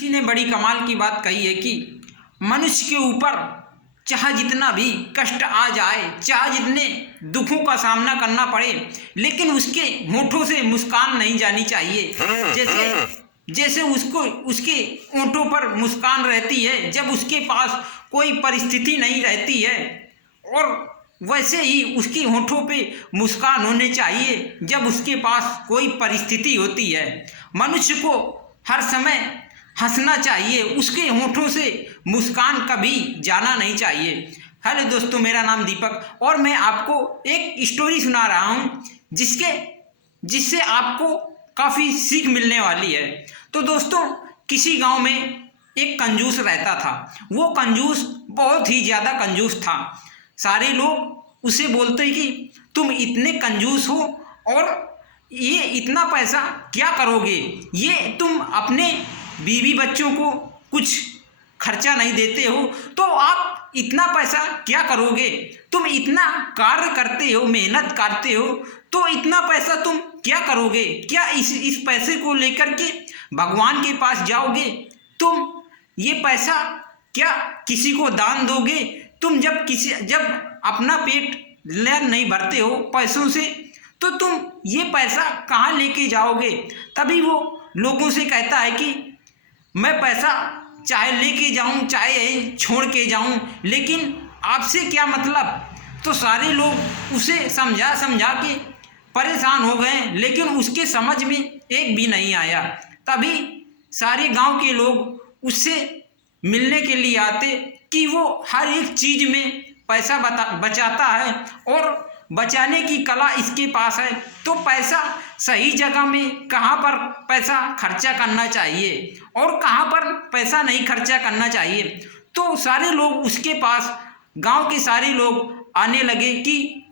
किसी ने बड़ी कमाल की बात कही है कि मनुष्य के ऊपर चाहे जितना भी कष्ट आ जाए, चाहे जितने दुखों का सामना करना पड़े, लेकिन उसके होठों से मुस्कान नहीं जानी चाहिए। जैसे जैसे उसको उसके होठों पर मुस्कान रहती है जब उसके पास कोई परिस्थिति नहीं रहती है, और वैसे ही उसके होठों पे मुस्कान होने चाहिए जब उसके पास कोई परिस्थिति होती है। मनुष्य को हर समय हंसना चाहिए, उसके होठों से मुस्कान कभी जाना नहीं चाहिए। हेलो दोस्तों, मेरा नाम दीपक और मैं आपको एक स्टोरी सुना रहा हूँ जिससे आपको काफ़ी सीख मिलने वाली है। तो दोस्तों, किसी गांव में एक कंजूस रहता था। वो कंजूस बहुत ही ज़्यादा कंजूस था। सारे लोग उसे बोलते कि तुम इतने कंजूस हो और ये इतना पैसा क्या करोगे, ये तुम अपने बीवी बच्चों को कुछ खर्चा नहीं देते हो, तो आप इतना पैसा क्या करोगे। तुम इतना कार्य करते हो, मेहनत करते हो, तो इतना पैसा तुम क्या करोगे। क्या इस पैसे को लेकर के भगवान के पास जाओगे। तुम ये पैसा क्या किसी को दान दोगे। तुम जब अपना पेट नहीं भरते हो पैसों से, तो तुम ये पैसा कहाँ लेके जाओगे। तभी वो लोगों से कहता है कि मैं पैसा चाहे लेके जाऊं चाहे छोड़ के जाऊं, लेकिन आपसे क्या मतलब। तो सारे लोग उसे समझा के परेशान हो गए, लेकिन उसके समझ में एक भी नहीं आया। तभी सारे गांव के लोग उससे मिलने के लिए आते कि वो हर एक चीज़ में पैसा बचाता है और बचाने की कला इसके पास है। तो पैसा सही जगह में कहाँ पर पैसा खर्चा करना चाहिए और कहाँ पर पैसा नहीं खर्चा करना चाहिए। तो सारे लोग उसके पास, गांव के सारे लोग आने लगे कि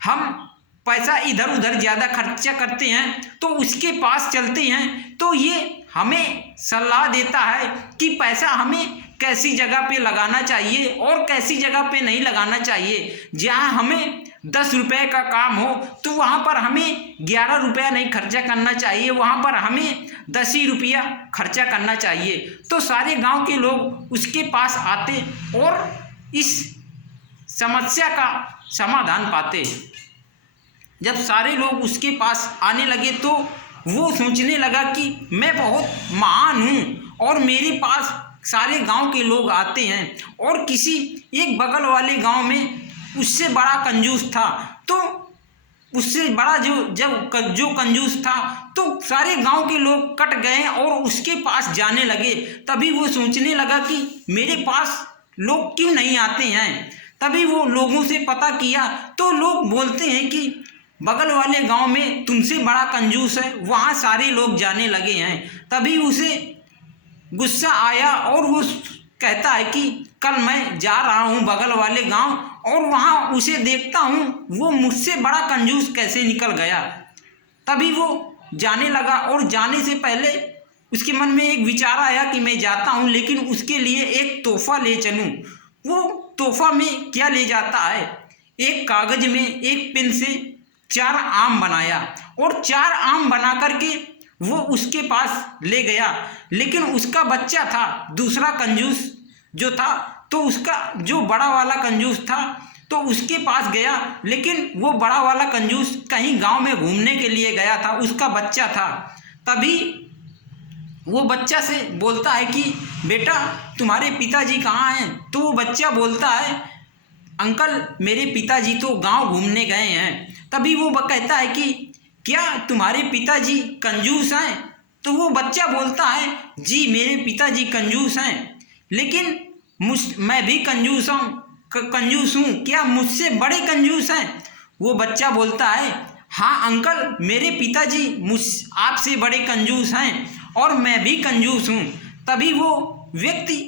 हम पैसा इधर उधर ज़्यादा खर्चा करते हैं, तो उसके पास चलते हैं, तो ये हमें सलाह देता है कि पैसा हमें कैसी जगह पे लगाना चाहिए और कैसी जगह पे नहीं लगाना चाहिए। जहाँ हमें 10 रुपये का काम हो तो वहाँ पर हमें 11 रुपया नहीं खर्चा करना चाहिए, वहाँ पर हमें 10 ही रुपया खर्चा करना चाहिए। तो सारे गांव के लोग उसके पास आते और इस समस्या का समाधान पाते। जब सारे लोग उसके पास आने लगे तो वो सोचने लगा कि मैं बहुत महान हूँ और मेरे पास सारे गांव के लोग आते हैं, और किसी एक बगल वाले गांव में उससे बड़ा कंजूस था। तो उससे बड़ा जो कंजूस था, तो सारे गांव के लोग कट गए और उसके पास जाने लगे। तभी वो सोचने लगा कि मेरे पास लोग क्यों नहीं आते हैं। तभी वो लोगों से पता किया तो लोग बोलते हैं कि बगल वाले गांव में तुमसे बड़ा कंजूस है, वहाँ सारे लोग जाने लगे हैं। तभी उसे गुस्सा आया और वो कहता है कि कल मैं जा रहा हूँ बगल वाले गांव और वहाँ उसे देखता हूँ वो मुझसे बड़ा कंजूस कैसे निकल गया। तभी वो जाने लगा और जाने से पहले उसके मन में एक विचार आया कि मैं जाता हूँ, लेकिन उसके लिए एक तोहफा ले चलूँ। वो तोहफा में क्या ले जाता है, एक कागज़ में एक पेन से 4 आम बनाया और 4 आम बना करके वो उसके पास ले गया। लेकिन उसका बच्चा था, दूसरा कंजूस जो था, तो उसका जो बड़ा वाला कंजूस था तो उसके पास गया, लेकिन वो बड़ा वाला कंजूस कहीं गांव में घूमने के लिए गया था, उसका बच्चा था। तभी वो बच्चा से बोलता है कि बेटा तुम्हारे पिताजी कहाँ हैं। तो वो बच्चा बोलता है अंकल मेरे पिताजी तो गांव घूमने गए हैं। तभी वो कहता है कि क्या तुम्हारे पिताजी कंजूस हैं। तो वो बच्चा बोलता है जी मेरे पिताजी कंजूस हैं, लेकिन मैं भी कंजूस हूँ, क्या मुझसे बड़े कंजूस हैं। वो बच्चा बोलता है हाँ अंकल मेरे पिताजी आपसे बड़े कंजूस हैं और मैं भी कंजूस हूँ। तभी वो व्यक्ति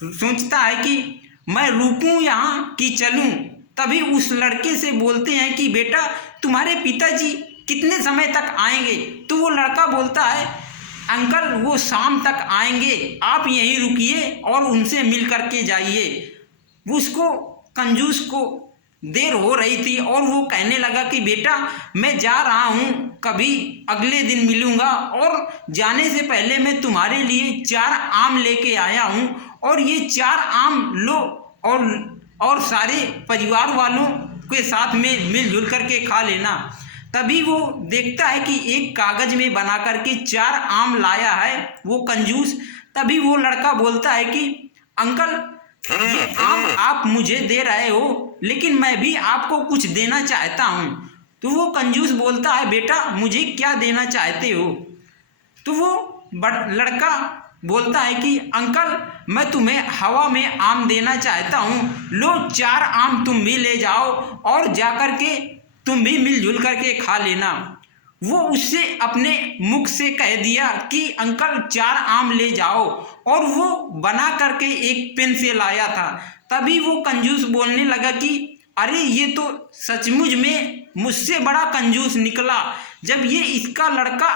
सोचता है कि मैं रुकूं यहाँ कि चलूँ। तभी उस लड़के से बोलते हैं कि बेटा तुम्हारे पिताजी कितने समय तक आएंगे। तो वो लड़का बोलता है अंकल वो शाम तक आएंगे, आप यहीं रुकिए और उनसे मिल करके जाइए। उसको कंजूस को देर हो रही थी और वो कहने लगा कि बेटा मैं जा रहा हूँ, कभी अगले दिन मिलूँगा, और जाने से पहले मैं तुम्हारे लिए 4 आम लेके आया हूँ और ये 4 आम लो और सारे परिवार वालों के साथ में मिलजुल करके खा लेना। तभी वो देखता है कि एक कागज़ में बना करके 4 आम लाया है वो कंजूस। तभी वो लड़का बोलता है कि अंकल ये आम आप मुझे दे रहे हो, लेकिन मैं भी आपको कुछ देना चाहता हूँ। तो वो कंजूस बोलता है बेटा मुझे क्या देना चाहते हो? तो वो लड़का बोलता है कि अंकल मैं तुम्हें हवा में आम देना चाहता हूँ, लो 4 आम तुम भी ले जाओ और जा कर के तुम भी मिलजुल करके खा लेना। वो उससे अपने मुख से कह दिया कि अंकल 4 आम ले जाओ, और वो बना करके एक पेन से लाया था। तभी वो कंजूस बोलने लगा कि अरे ये तो सचमुच में मुझसे बड़ा कंजूस निकला। जब ये इसका लड़का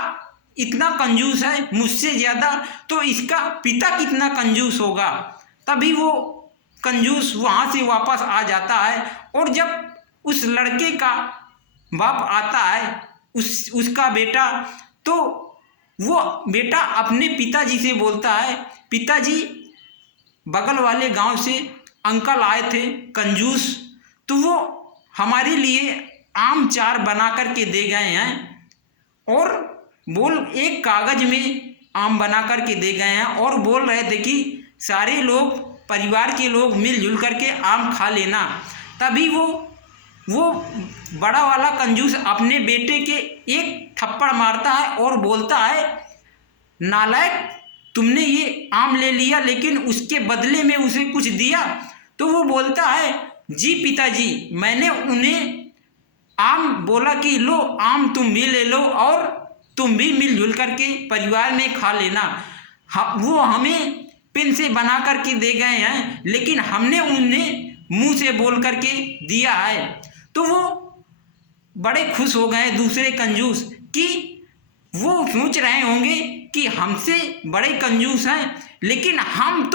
इतना कंजूस है मुझसे ज़्यादा, तो इसका पिता कितना कंजूस होगा। तभी वो कंजूस वहाँ से वापस आ जाता है, और जब उस लड़के का बाप आता है, उसका बेटा, तो वो बेटा अपने पिताजी से बोलता है पिताजी बगल वाले गांव से अंकल आए थे कंजूस, तो वो हमारे लिए आम 4 बना करके दे गए हैं, और एक कागज़ में आम बना करके दे गए हैं, और बोल रहे थे कि सारे लोग परिवार के लोग मिलजुल करके आम खा लेना। तभी वो बड़ा वाला कंजूस अपने बेटे के एक थप्पड़ मारता है और बोलता है नालायक, तुमने ये आम ले लिया लेकिन उसके बदले में उसे कुछ दिया? तो वो बोलता है जी पिताजी, मैंने उन्हें आम बोला कि लो आम तुम भी ले लो और तुम भी मिलजुल करके परिवार में खा लेना। वो हमें पेन से बना करके दे गए हैं, लेकिन हमने उन्हें मुंह से बोल करके दिया है। तो वो बड़े खुश हो गए दूसरे कंजूस, कि वो सोच रहे होंगे कि हमसे बड़े कंजूस हैं, लेकिन हम तो